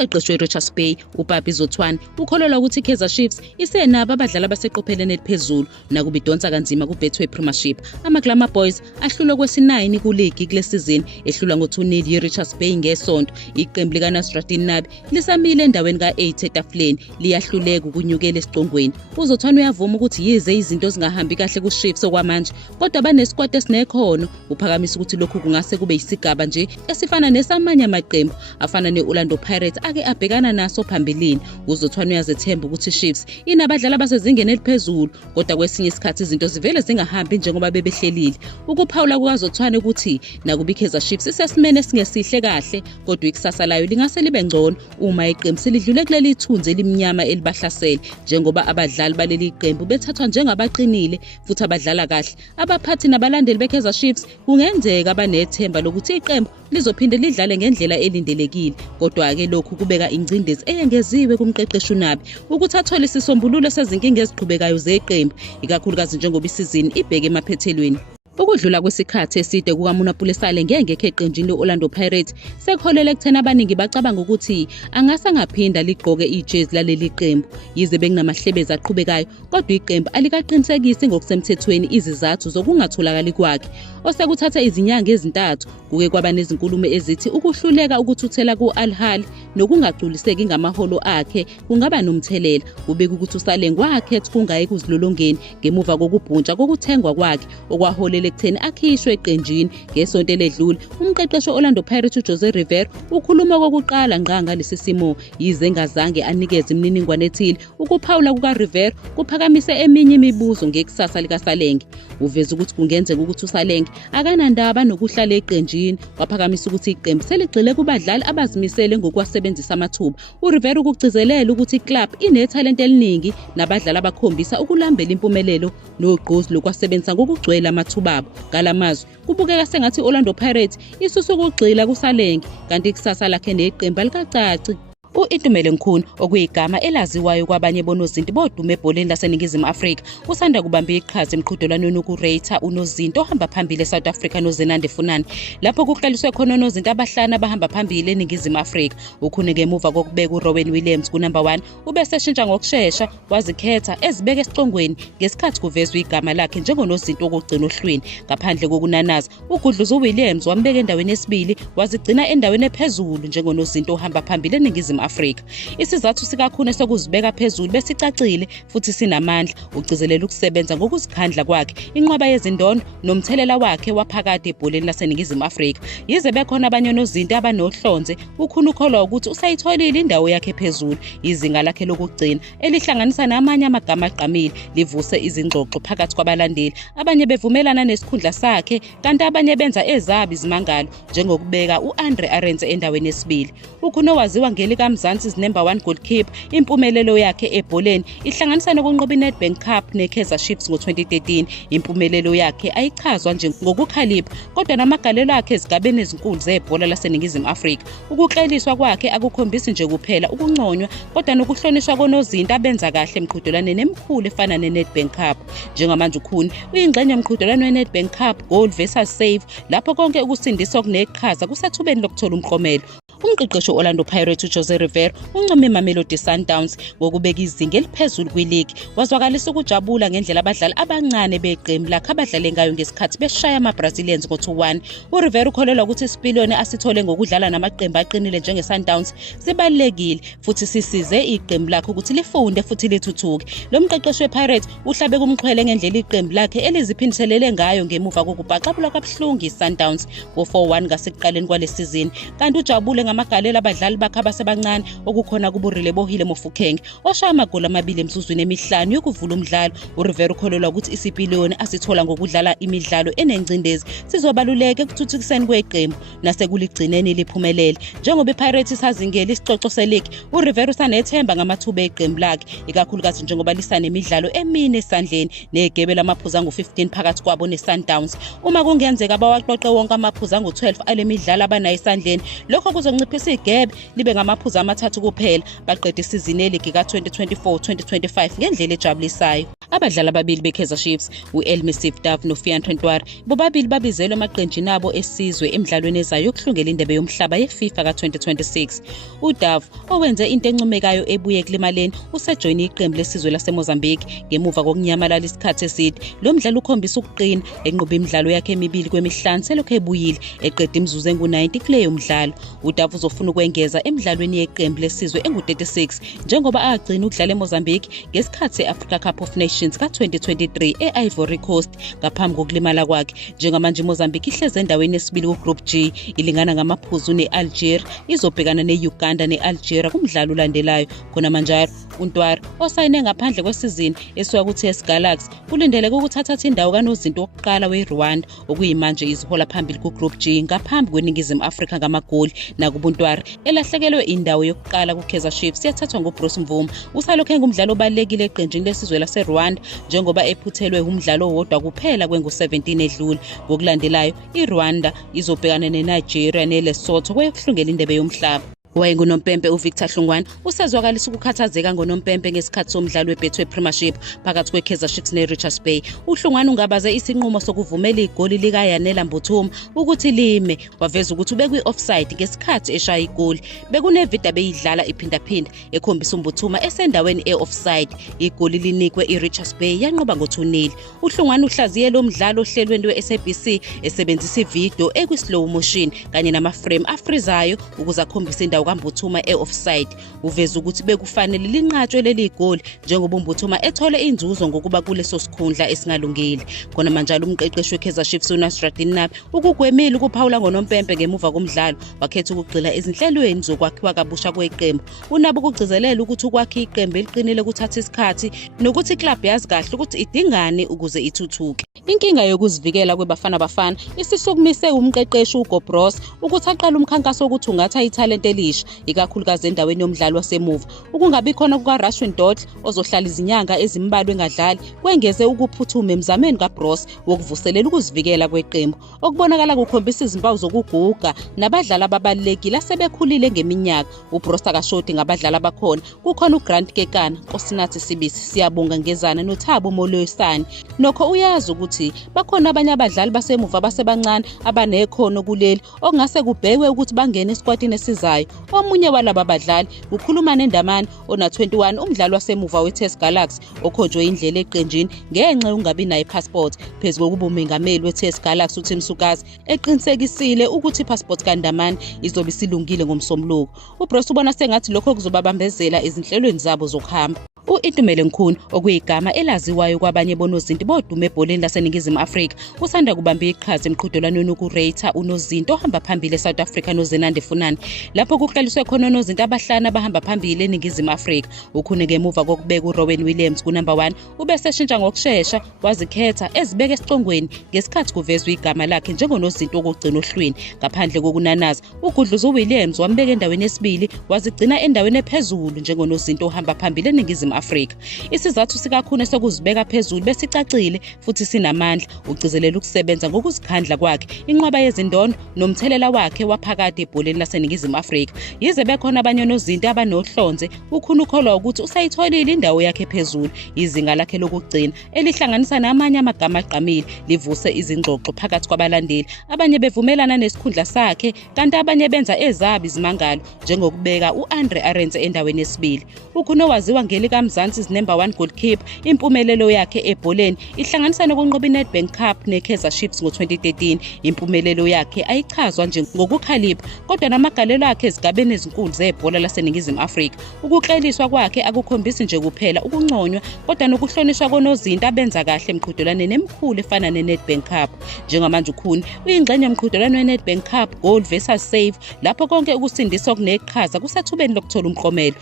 Umqeqeshi weRichards Bay uPapi Zotwane ukholelwa ukuthi iKaizer Chiefs isenabo abadlali abaseqopheleni eliphezulu nakuba idonsa kanzima kuBetway Premiership. AmaGlamour Boys ahlulwe kwesi-9 kuligi kule season, ehlulwa ngo-2-0 yiRichards Bay ngesonto. Iqembu likaNasruddin Nabi lisamile endaweni ka-8 etafuleni, liyahluleka ukunyukela esiqongweni. uZotwane uyavuma ukuthi yize izinto zingahambi kahle kuChiefs okwamanje, kodwa banesquad esinekhono. Uphakamisa ukuthi lokhu kungase kube yisigaba nje esifana nesamanye amaqembu afana ne-Orlando Pirates ake abhekana naso phambilini. uZotwane uyazethemba ukuthi Chiefs inabadlali abasezingeni eliphezulu, kodwa kwesinye isikhathi izinto zivele zingahambi njengoba bebehlelile. Ukuphawula kukaZotwane ukuthi nakuba iKaizer Chiefs isesimene esingesihle kahle, kodwa ikusasa layo lingase libe ngcono uma iqembu selidlule kuleli ithunzi elimnyama elibahlasele, njengoba abadlali baleli qembu bethathwa njengabaqinile futhi abadlala kahle. Abaphathi nabalandeli beKaizer Chiefs kungenzeka banethemba lokuthi iqembu lizophinde lidlale ngendlela elindelekile, kodwa-ke lokhu kubeka ingcindezi eyengeziwe kumqeqeshi uNabi ukuthi athole isisombululo sezinkinga eziqhubekayo zeqembu, ikakhulukazi njengoba isizini ibheke emaphethelweni. Ukudlula kwesikhathi eside kukaMunapule Sale ngengekho eqenjini le-Orlando Pirates sekholele ekutheni abaningi bacabanga ukuthi angase angaphinda ligqoke ijezi laleli qembu. Yize bekunamahlebezi aqhubekayo, kodwa iqembu alikaqinisekisi ngokusemthethweni izizathu zokungatholakali kwakhe. Osekuthatha izinyanga ezintathu kuke kwaba nezinkulumo ezithi ukuhluleka ukuthuthela ku-Al Ahly nokungagculiseki ngamaholo akhe kungaba nomthelela. Kubeka ukuthi uSale ngwakhetha kungayi kuzilolongeni ngemuva kokubhuntsha kokuthengwa kwakhe okwaholela ekutheni akhishwe eqenjini. Ngesonto eledlule umqeqeshi we-Orlando Pirates uJose Rivera ukhuluma kokuqala ngqa ngalesi simo, yize engazange anikeze imininingwane ethile. Ukuphawula kukaRivera kuphakamise eminye imibuzo ngekusasa likaSalenge. Uveza ukuthi kungenzeka ukuthi uSalenge akanandaba nokuhlala eqenjini, waphakamisa ukuthi iqembu seligxile kubadlali abazimisele ngokwasebenzisa amathuba. uRivera ukugcizelela ukuthi iclub inethalente eliningi nabadlali abakhombisa ukulambela impumelelo nogqozi lokwasebenzisa ngokugcwele amathuba abo. Ngalamazwi kubukeka sengathi iOrlando Pirates isusa ukugxila kuSalenge, kanti ikusasa lakhe neqembu alikacaci. U-Itumele Mkhunu okuyigama elaziwayo kwabanye bonozinti bodume ebholeni laseNingizimu Afrika usanda kubamba iqhaza emqhudelwaneni wokureytha unozinti ohamba phambili eSouth Africa noZenande Funani, lapho kuqaliswe khona onozinti abahlanu abahamba phambili eNingizimu Afrika. Ukhune ngemuva kokubeka uRowan Williams ku-number 1 ubese eshintsha ngokushesha wazikhetha ezibeka esiqongweni ngesikhathi kuvezwe igama lakhe njengonozinti wokugcina ohlwini. Ngaphandle kokunanaza, uGudluzu Williams wambeka endaweni yesibili wazigcina endaweni ephezulu njengonozinti ohamba phambili eNingizimu Afrika. Isizathu sikakhune sokuzibeka phezulu besicacile futhi sinamandla. Ugcizelela ukusebenza ngokuzikhandla kwakhe, inqwaba yezindondo nomthelela wakhe waphakade ebholeni laseNingizimu Afrika. Yize bekhona abanye onozinti abanohlonze, ukhona ukholwa ukuthi usayitholile indawo yakhe phezulu. Izinga lakhe lokugcina elihlanganisa namanye amagama aqamile livuse izingxoxo phakathi kwabalandeli. Abanye bevumelana nesikhundla sakhe, kanti abanye benza ezabi izimangalo, njengokubeka uAndre Arendse endaweni yesibili. Ukhona waziwa ngelika Mzansi's number 1 goalkeeper. Impumelelo yakhe ebholeni ihlanganisa nokunqoba iNedbank Cup neKaizer Chiefs ngo-2013. Impumelelo yakhe ayichazwa nje ngokukhalipha, kodwa namagalelo akhe ezigabeni ezinkulu zebhola laseNingizimu Afrika. Ukukleliswa kwakhe akukhombisi nje kuphela ukunconywa, kodwa nokuhlonishwa konozinti abenza kahle emqhudelwaneni emikhulu efana neNedbank Cup. Njengamanje ukhuni uyingxenye yomqhudelwano weNedbank Cup goal versus save, lapho konke ukusindiswa kuneqhaza kusethubeni lokuthola umklomelo. Umqeqeshi we-Orlando Pirates uJose Rivera uncome iMamelodi Sundowns ngokubeka izinga eliphezulu kwiligi. Wazwakalisa ukujabula ngendlela abadlali abancane beqembu lakhe abadlale ngayo ngesikhathi beshaya ama-Brazilians ngo-2-1. uRivera ukholelwa ukuthi isipiliyoni asithole ngokudlala namaqembu aqinile njenge-Sundowns sibalulekile futhi sisize iqembu lakhe ukuthi lifunde futhi lithuthuke. Lo mqeqeshi wePirates uhlabe kumxhwele ngendlela iqembu lakhe eliziphiniselele ngayo ngemuva kokubhaqabula kabuhlungu iSundowns ngo-4-1 ngasekuqaleni kwalesizini, kanti ujabule ngamagalelo abadlali bakhe abasebancane okukhona kuburile Bohile Mofokeng oshaya amagoli amabili emzuzwini emihlanu yokuvula umdlalo. uRivera ukholelwa ukuthi isipiliyoni asithola ngokudlala imidlalo enengcindezi sizobaluleka ekuthuthukiseni kweqembu nasekuligcineni liphumelele. Njengoba iPirates isazingela isicoco seligi, uRivera usanethemba ngamathuba eqembu lakhe, ikakhulukazi njengoba lisanemidlalo emine esandleni negebe lamaphuzu angu-15 phakathi kwabo neSundowns. Uma kungenzeka abawaqoqe wonke amaphuzu angu-12 ale midlalo abanayo esandleni, lokho kuzonciphisa igebe libe ngamaphuzu amathathu kuphela. Baqeda isizini eligi ka-2024-2025 ngendlela ejabulisayo. Abadlali ababili beKaizer Chiefs, uElmisif Daf noFiyan Ntwari, bobabili babizelwe emaqenjini abo esizwe emidlalweni ezayo yokuhlungela indebe yomhlaba yeFIFA ka-2026. uDaf owenze into encomekayo ebuye kulimaleni usejoyine iqembu lesizwe laseMozambique ngemuva kokunyamalala isikhathi eside. Lo mdlalo ukhombisa ukuqina enqoba imidlalo yakhe emibili kwemihlanu selokhu ebuyile eqeda imizuzu engu-90 kuleyo mdlalo. uDavu uzofuna ukwengeza emidlalweni yeqembu lesizwe engu-36 njengoba agcina ukudlala eMozambique ngesikhathi se-Africa Cup of Nations ka-2023 e-Ivory Coast ngaphambi kokulimala kwakhe. Njengamanje iMozambique ihleze endaweni yesibili ku-Group G ilingana ngamaphuzu ne-Algeria, izobhekana ne-Uganda ne-Algeria kumdlalo ulandelayo. Khona manje uNtwari osayine ngaphandle kwesizini esuka ku-TS Galaxy kulindeleke ukuthi athathe indawo kanozinto wokuqala weRwanda okuyimanje izihola phambili ku-Group G ngaphambi kweNingizimu Afrika ngamagoli. Nakuba uNtwari elahlekelwe indawo yokuqala ku-Kaizer Chiefs yathathwa nguBruce Mvuma, usalokhu engumdlalo obalulekile eqenjini lesizwe laseRwanda njengoba ephuthelwe umdlalo owodwa kuphela kwengu-17 edlule. Ngokulandelayo iRwanda izobhekana neNigeria neLesotho kweyokuhlungela indebe yomhlaba. Wayengunompempe uVictor Hlungwane usezwakalisa ukukhathazeka ngonompempe ngesikhathi somdlalo weBetway Premiership phakathi kweKaizer Chiefs neRichards Bay. uHlungwane ungabaze isinqumo sokuvumela igoli likaYanela Mbuthuma ukuthi lime, waveza ukuthi ubekwi-offside ngesikhathi eshaya igoli. Bekunevidiyo beyidlala iphindaphinda ekhombisa uMbuthuma esendaweni e-offside. Igoli linikwe iRichards Bay yanqoba ngo-2-0. uHlungwane uhlaziye lo mdlalo ohlelweni lwe-SABC esebenzisa ividiyo ekwi-slow motion kanye namaframe afrizayo ukuze akhombise indawo kaMbuthuma e-offside. Uveza ukuthi bekufanele linqatshwe leli goli njengoba uMbuthuma ethole inzuzo ngokuba kuleso sikhundla esingalungile. Khona manje umqeqeshi weKaizer Chiefs uNasruddin Nabi ukugwemile ukuphawula ngonompempe ngemuva komdlalo, wakhetha ukugxila ezinhlelweni zokwakhiwa kabusha kweqembu. uNabi ukugcizelela ukuthi ukwakha iqembu eliqinile kuthatha isikhathi nokuthi iklabhu yazi kahle ukuthi idingani ukuze ithuthuke. Inkinga yokuzivikela kwebafana bafana isisukumise umqeqeshi uGobros ukuthi aqale umkhankaso wokuthi ungatha ithalente elisha ikakhulukazi endaweni yomdlalo wasemuva. Ukungabi khona kukaRashwin Dodle ozohlala izinyanga ezimbalwa engadlali kwengeze ukuphuthuma emzameni kaBros wokuvuselela ukuzivikela kweqembu, okubonakala kukhombisa izimpawu zokuguga nabadlali ababalulekile asebekhulile ngeminyaka. uBros akashodi ngabadlali abakhona, kukhona uGrant Kekana, Nkosinathi Sibisi, Siyabonga Ngezana noThabo Molosane. Nokho uyazi ukuthi bakhona abanye abadlali basemuva basebancane abanekhono kuleli okungase kubhekwe ukuthi bangene esikwatini esizayo. Omunye walaba badlali ukhuluma Ndamane ona-21, umdlali wasemuva weTS Galaxy okhonjwe indlela eqenjini ngenxa yokungabi nayo ipassport. Phezu kokuba umengameli weTS Galaxy uTim Sukazi eqinisekisile ukuthi ipassport kaNdamane izobe isilungile ngomsombuluko. uBros ubona sengathi lokho kuzobabambezela ezinhlelweni zabo zokuhamba. u-Itumele Mkhunu okuyigama elaziwayo kwabanye bonozinti bodume ebholeni laseNingizimu Afrika usanda kubamba iqhaza emqhudelwaneni wokureytha unozinti ohamba phambili eSouth Africa noZenande Funani, lapho kuqaliswe khona onozinti abahlanu abahamba phambili eNingizimu Afrika. Ukhune ngemuva kokubeka uRowan Williams ku-number 1 ubese eshintsha ngokushesha wazikhetha ezibeka esicongweni ngesikhathi kuvezwa igama lakhe njengonozinti wokugcina ohlwini. Ngaphandle kokunanaza, uGudluzu Williams wambeka endaweni yesibili wazigcina endaweni ephezulu njengonozinti ohamba phambili eNingizimu Afrika. Isizathu sikakhune sokuzibeka phezulu besicacile futhi sinamandla. Ugcizelela ukusebenza ngokuzikhandla kwakhe, inqwaba yezindondo nomthelela wakhe waphakade ebholeni laseNingizimu Afrika. Yize bekhona abanye onozinti abanohlonze, ukhuna ukholwa ukuthi usayitholile indawo yakhe phezulu. Izinga lakhe lokugcina elihlanganisa namanye amagama aqamile livuse izingxoxo phakathi kwabalandeli. Abanye bevumelana nesikhundla sakhe kanti abanye benza ezabi izimangalo njengokubeka uAndre Arendse endaweni yesibili. Ukhune waziwa ngelikaMzansi's number 1 goalkeeper. Impumelelo yakhe ebholeni ihlanganisa nokunqoba iNedbank Cup neKaizer Chiefs ngo-2013. Impumelelo yakhe ayichazwa nje ngokukhalipha kodwa namagalelo akhe ezigabeni ezinkulu zebhola laseNingizimu Afrika. Ukukleliswa kwakhe akukhombisi nje kuphela ukunconywa kodwa nokuhlonishwa konozinti abenza kahle emqhudelwaneni emikhulu efana neNedbank Cup. Njengamanje ukhuni uyingxenye yomqhudelwano weNedbank Cup Goal versus Save lapho konke ukusindiswa okuneqhaza kusathubeni lokuthola umklomelo.